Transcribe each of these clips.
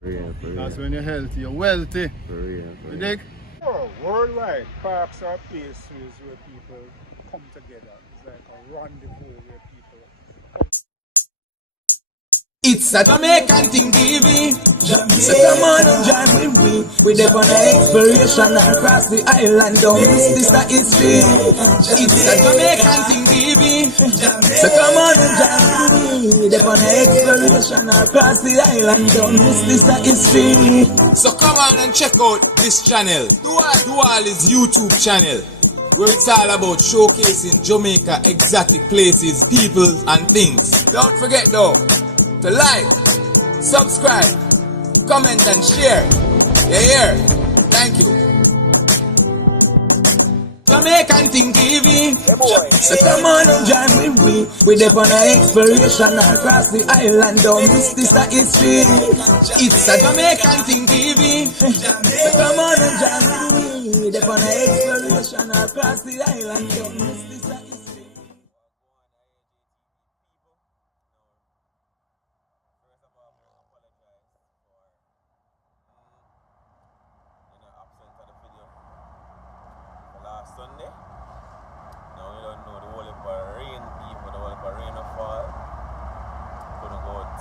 That's when you're healthy, you're wealthy. You dig? Oh, worldwide, parks are places where people come together. It's like a rendezvous where people come. It's a Jamaican thing, baby. So come on and join with me. We're there on an exploration across the island. Don't miss this, that is free. It's a Jamaican thing, baby. So come on and join with me. We're there on an exploration across the island. Don't miss this, that is free. So come on and check out this channel. Dual is YouTube channel, where it's all about showcasing Jamaica exotic places, people and things. Don't forget though to like, subscribe, comment and share. Yeah. Thank you. Jamaican thing TV. So come on and join with me. We're there on an exploration across the island. Don't miss this, that is free. It's a Jamaican thing TV. So come on and join with me. We're there on an exploration across the island. Don't miss this, that is free. Last Sunday. Now we don't know the whole heap of rain, people, the whole heap of rain will fall. Couldn't go out,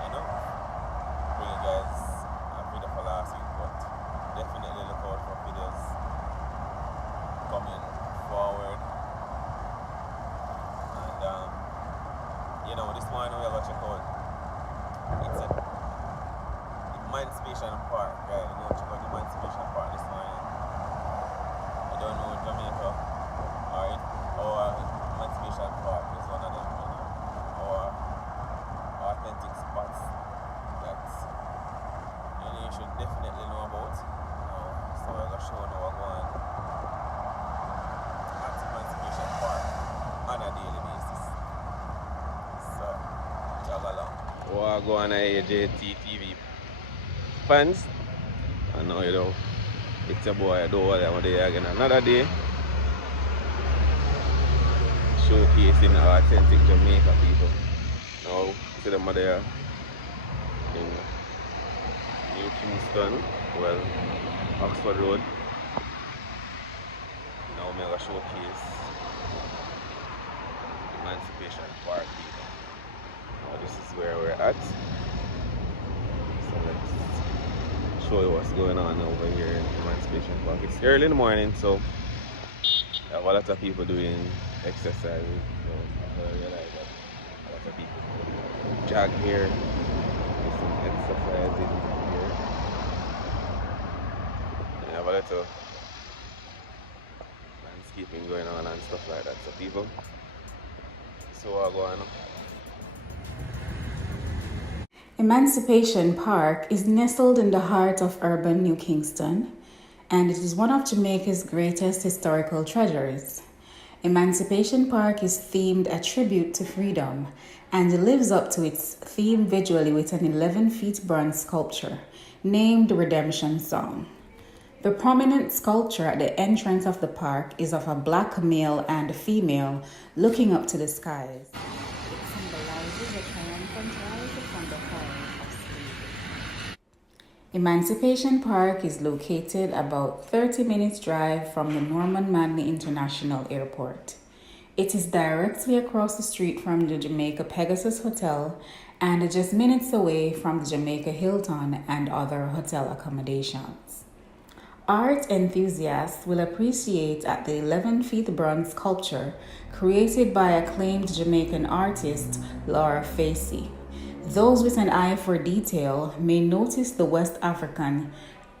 bring you guys a video for last week, but definitely look out for videos coming forward. And this morning we're going to check out. It's a Emancipation Park, right? We're going to check out Emancipation Park this morning. I don't know Jamaica or Emancipation Park is one of them, or authentic spots that you should definitely know about. So I'm going to show you what's going on at Emancipation Park on a daily basis. So jog along. What's going on AJT TV fans? I know it's a boy, I do all that one day again. Another day showcasing our authentic Jamaica people. Now, see them there in New Kingston, Oxford Road. Now I'm going to showcase Emancipation Park people. Now this is where we're at. So let's show you what's going on over here in Emancipation Park. It's early in the morning, so I have a lot of people doing exercise. So I realize that a lot of people jog here, do some exercising here. And I have a lot of landscaping going on and stuff like that. So people, so what's going on? Emancipation Park is nestled in the heart of urban New Kingston, and it is one of Jamaica's greatest historical treasures. Emancipation Park is themed a tribute to freedom and lives up to its theme visually with an 11-feet bronze sculpture named Redemption Song. The prominent sculpture at the entrance of the park is of a black male and female looking up to the skies. It symbolizes a triumphant rise from the horrors of slavery. Emancipation Park is located about 30 minutes drive from the Norman Manley International Airport. It is directly across the street from the Jamaica Pegasus Hotel and just minutes away from the Jamaica Hilton and other hotel accommodations. Art enthusiasts will appreciate at the 11-feet bronze sculpture created by acclaimed Jamaican artist Laura Facey. Those with an eye for detail may notice the West African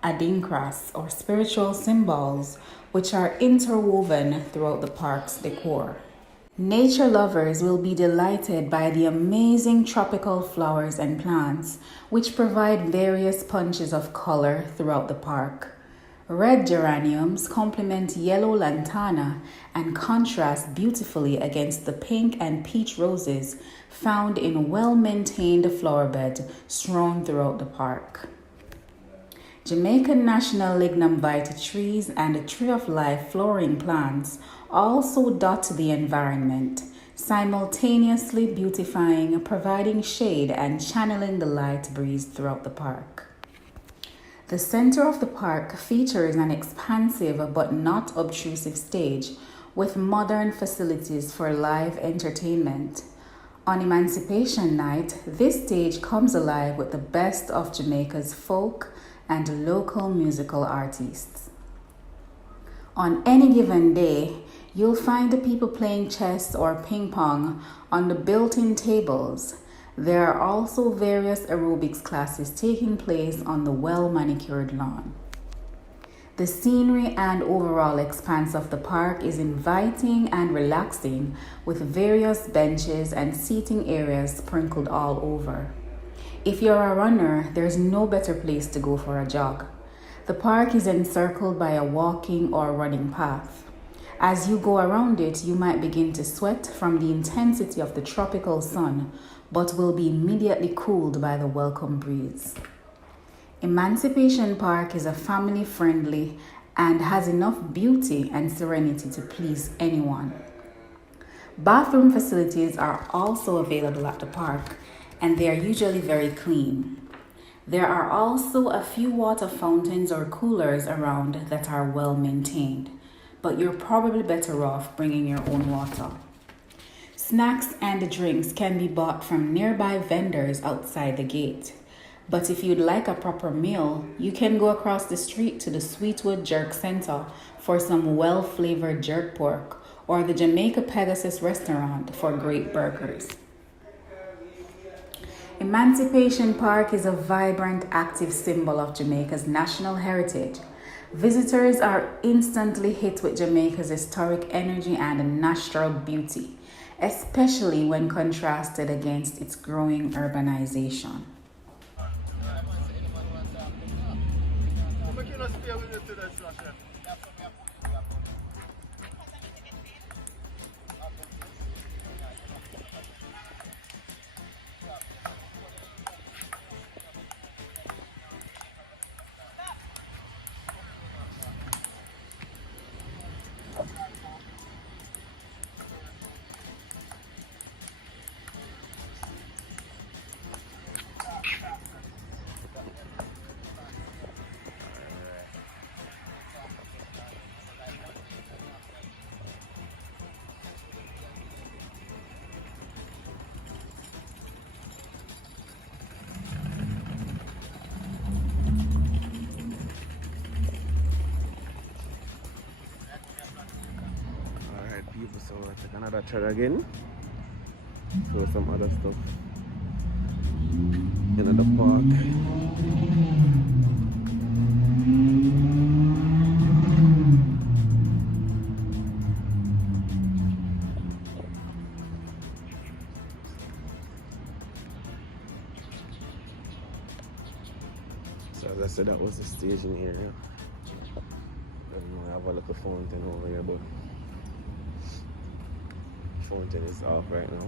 adinkras or spiritual symbols which are interwoven throughout the park's decor. Nature lovers will be delighted by the amazing tropical flowers and plants which provide various punches of color throughout the park. Red geraniums complement yellow lantana and contrast beautifully against the pink and peach roses found in well-maintained flowerbed strewn throughout the park. Jamaican national lignum vitae trees and tree of life flowering plants also dot the environment, simultaneously beautifying, providing shade, and channeling the light breeze throughout the park. The center of the park features an expansive but not obtrusive stage with modern facilities for live entertainment. On Emancipation Night, this stage comes alive with the best of Jamaica's folk and local musical artists. On any given day, you'll find the people playing chess or ping pong on the built-in tables. There are also various aerobics classes taking place on the well-manicured lawn. The scenery and overall expanse of the park is inviting and relaxing, with various benches and seating areas sprinkled all over. If you're a runner, there's no better place to go for a jog. The park is encircled by a walking or running path. As you go around it, you might begin to sweat from the intensity of the tropical sun, but will be immediately cooled by the welcome breeze. Emancipation Park is a family-friendly and has enough beauty and serenity to please anyone. Bathroom facilities are also available at the park, and they are usually very clean. There are also a few water fountains or coolers around that are well maintained, but you're probably better off bringing your own water. Snacks and drinks can be bought from nearby vendors outside the gate. But if you'd like a proper meal, you can go across the street to the Sweetwood Jerk Center for some well-flavored jerk pork, or the Jamaica Pegasus restaurant for great burgers. Emancipation Park is a vibrant, active symbol of Jamaica's national heritage. Visitors are instantly hit with Jamaica's historic energy and natural beauty, especially when contrasted against its growing urbanization. People, so I take another turn again. So some other stuff in the park. So as I said, that was the staging area. I have a little fountain over here, but fountain is off right now.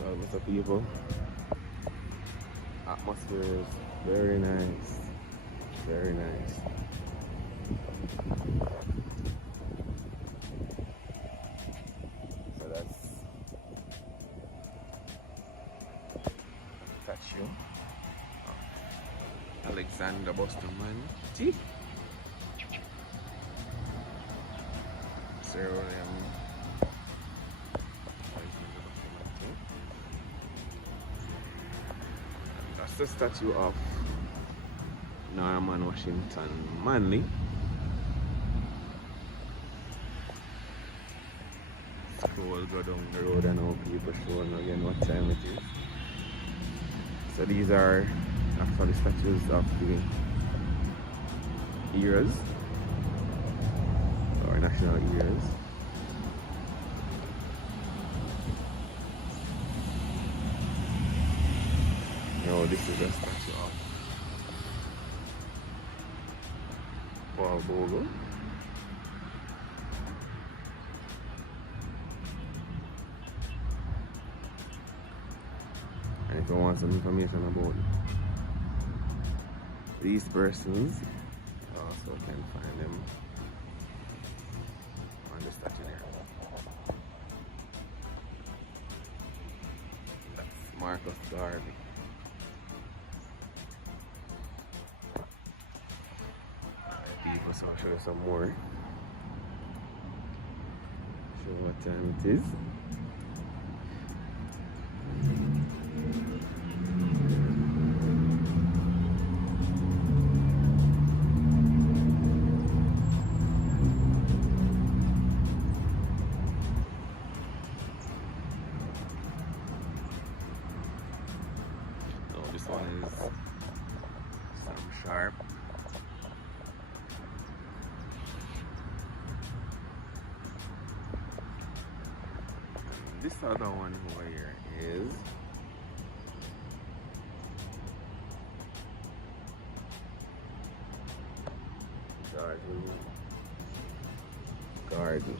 Well, what's up, people? Atmosphere is very nice. Very nice. So that's statue of Alexander Bustamante. Ceremonial. That's the statue of Norman Washington Manley. Scroll, go down the road and now people showing again what time it is. So these are actually statues of the eras, or national eras. No, this is a statue of Paul a bogo. And if you want some information about these persons, you also can find them on the statue there. That's Marcus Garvey. People, so I'll show you some more. Show what time it is. Oh, this one is some sharp. This other one over here is garden.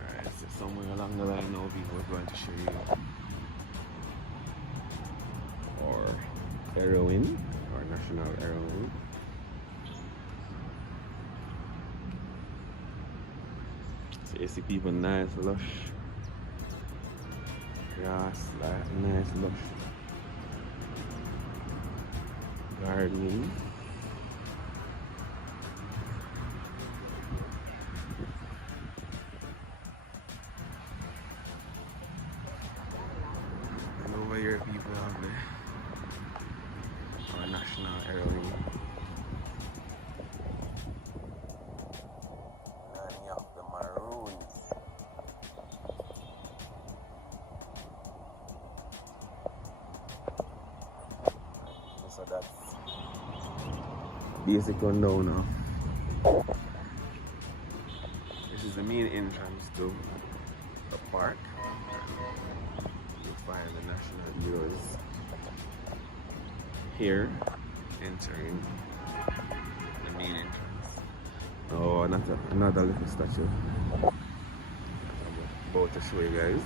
Alright, so somewhere along the line now people are going to show you our heroine, our national heroine. So you see people nice, lush grass, like nice, lush gardening. And over here people have our national heroine. So that's basic rundown of. This is the main entrance to the park. You'll find the national heroes here entering the main entrance. Oh, another little statue. I'm about to show you guys.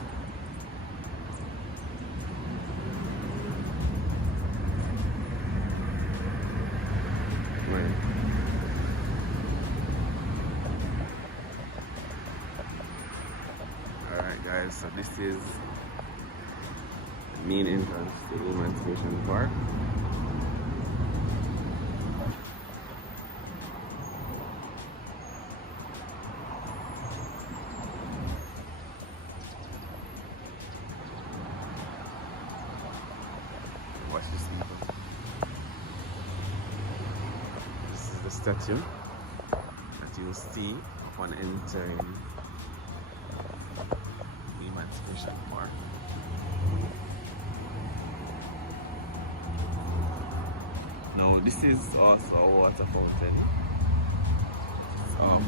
Alright guys, so this is the main entrance to Emancipation Park. Watch this people. This is the statue that you will see upon entering Emancipation Park. Now this is also a water fountain. It's off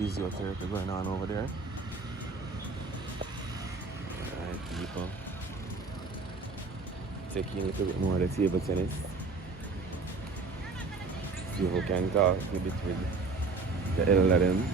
physiotherapy going on over there. Alright, people. Taking a little bit more of the table tennis. See if we can talk a bit with the elder them.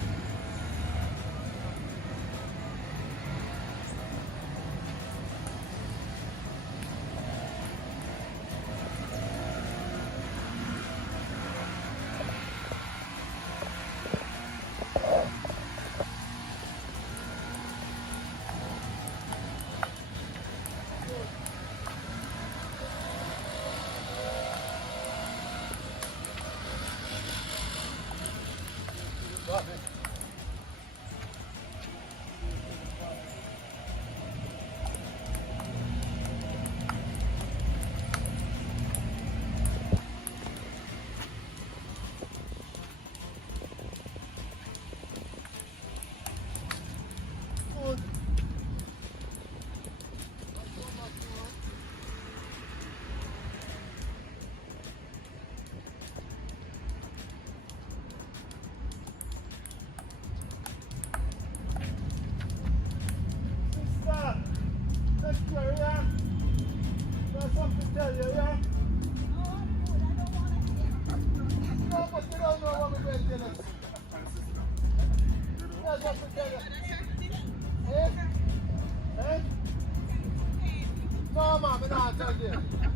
No, man, I don't tell you. I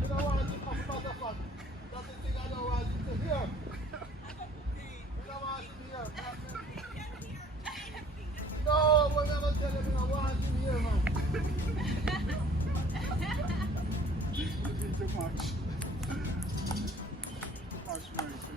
don't want to talk about the fun. That's the thing I don't want you to hear. I don't want you to hear. No, we're never telling you. I want you to hear, man. Too much. Too much mercy.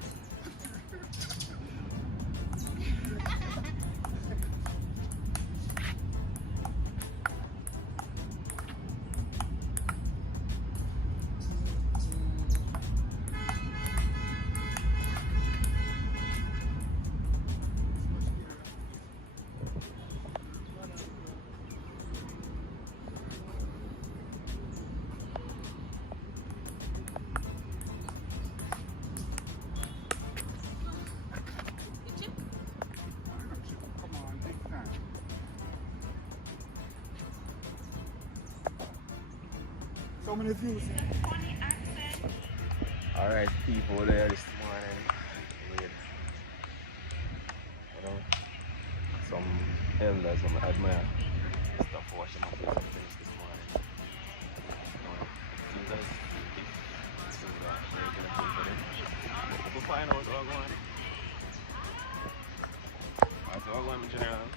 So many views. Alright, people there this morning with, you know, some elders who I admire. Stuff for washing my face and finish this morning. You know, seems as if things are making a thing for them. But we'll find out what's all going on. What's all going on in general?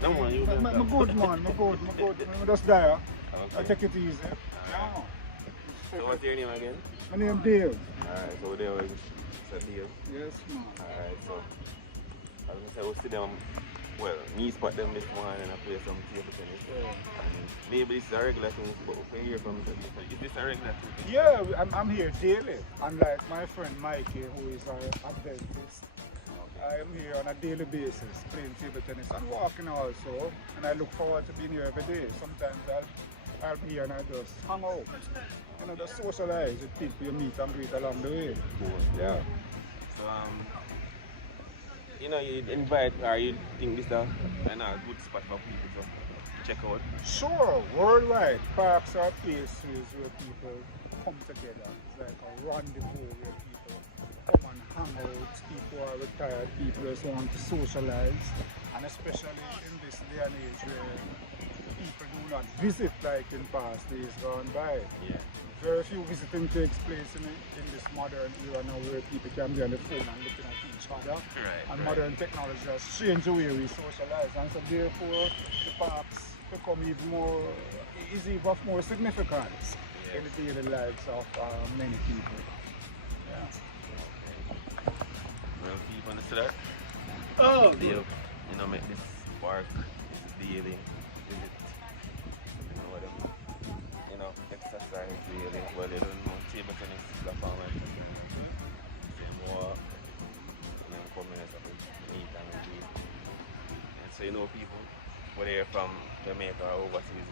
No man, you I'm good, man. I'm good. I'm just there. Okay. I take it easy. Yeah. So what's your name again? My name Dave. Alright, so there was Dave. Yes, man. Alright, so I was gonna say we'll sit down, well, me spot them this morning and I play some table tennis. And maybe this is a regular thing, but we'll hear from them. Is this a regular thing? Yeah, I'm here daily. Unlike my friend Mikey, who is a dentist. I am here on a daily basis playing table tennis and walking also, and I look forward to being here every day. Sometimes I'll be here and I just hang out, you know, just socialize with people you meet and greet along the way. Cool. Yeah. So you know, you invite or you think this is a good spot for people to check out? Sure, worldwide parks are places where people come together. It's like a rendezvous where people come and hang out. People are retired, people just want to socialize, and especially in this day and age where people do not visit like in past days gone by. Yeah. Very few visiting takes place in this modern era now where people can be on the phone and looking at each other. Right, And right. modern technology has changed the way we socialize, and so therefore the parks become even more, is even of more significance in the daily lives of many people. Yeah. Well, people understand that? Oh, You know, make this park this daily visit. You know what I mean? You know, exercise daily. Well, you don't know, table tennis is the farm and say more, and then come in and meet and greet. And so you know people, whether you're from Jamaica or overseas,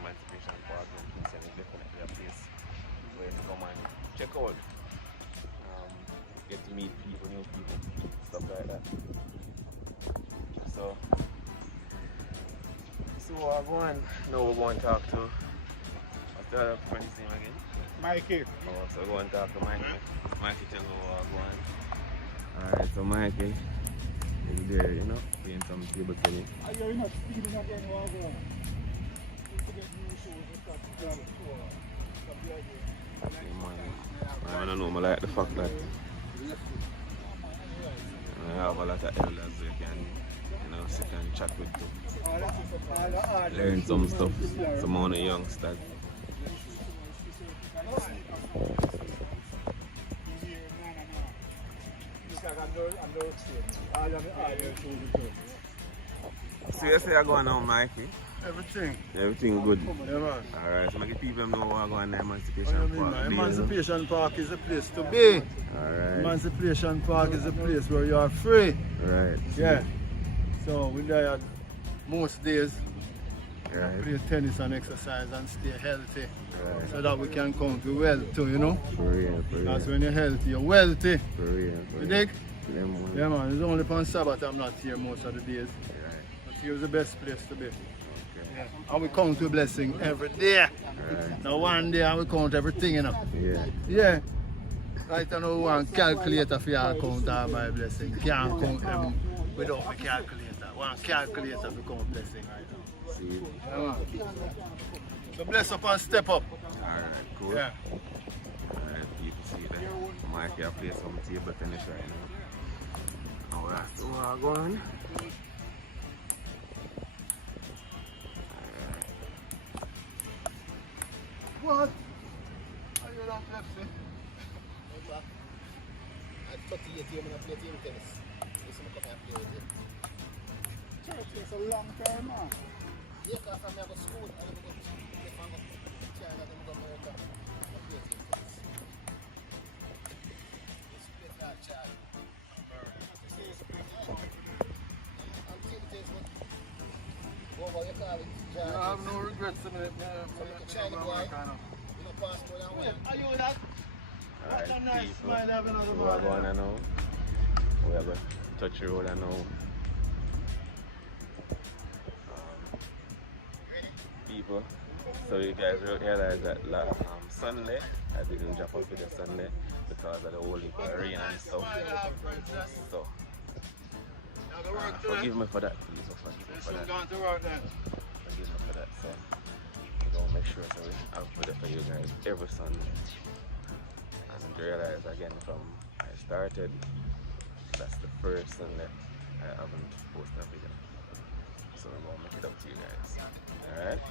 Emancipation Park and Kingston is definitely a place where you come and check out. get to meet people, new people, stuff like that. So what we're going, now we're going to talk to, what's the other friend's name again? Mikey. Oh, so we're going to talk to Mikey. Mikey tell me what we're going. Alright, so Mikey is there, you know, playing some table tennis. Are you not speeding again while going? To get new shoes and stuff to travel to I don't know, I like the fact that I have a lot of elders you can, you know, sit and chat with too. Learn some stuff, some of the youngsters. So you say I'm going now, Mikey? Everything. Everything good? Yeah, man. Alright, so make people know what going to Emancipation What do you mean, Park. man? Emancipation Park is a place to be. Alright. Emancipation Park is a place where you are free. Right. Yeah. So we there most days. Right. Play tennis and exercise and stay healthy. Right. So that we can come to wealth too, you know? For real, for real. That's when you're healthy, you're wealthy. For real, for You real. dig? Yeah, man. Yeah, man. It's only on Sabbath I'm not here most of the days. Right. But here's the best place to be. Okay. Yeah. And we count to blessing every day. Right. Now one day and we count everything, you know. Yeah. Yeah. Right now we want calculator for your count all my blessing. Can't count them without a calculator. One calculator for count blessing right now. See. Yeah, man. So bless up and step up. Alright, cool. Yeah. Alright, people see that. Mikey, I play some table tennis right now. Oh, that's the one going. What? Are you not blessing? At 38 years, I play table tennis. This is come and play with it. 30 is a long time, man. Yeah, because I'm going to school and I'm going to China and I'm going to America. I play table tennis. This place called Chad. I'm table tennis. What you call it? I have no regrets in it. China boy. You know, pass more than one. Are you that? What a nice people. smile having on the So we're going to know. We have a touch the road and now. People. So you guys realize that Sunday, I didn't drop off with the Sunday because of the whole heap of rain and stuff. So forgive me for that, please. Forgive me for that. Forgive me for that. So we're going to make sure that we have put it for you guys every Sunday. And realize again from I started, that's the first Sunday I haven't posted a video. So we're going to make it up to you guys. Alright?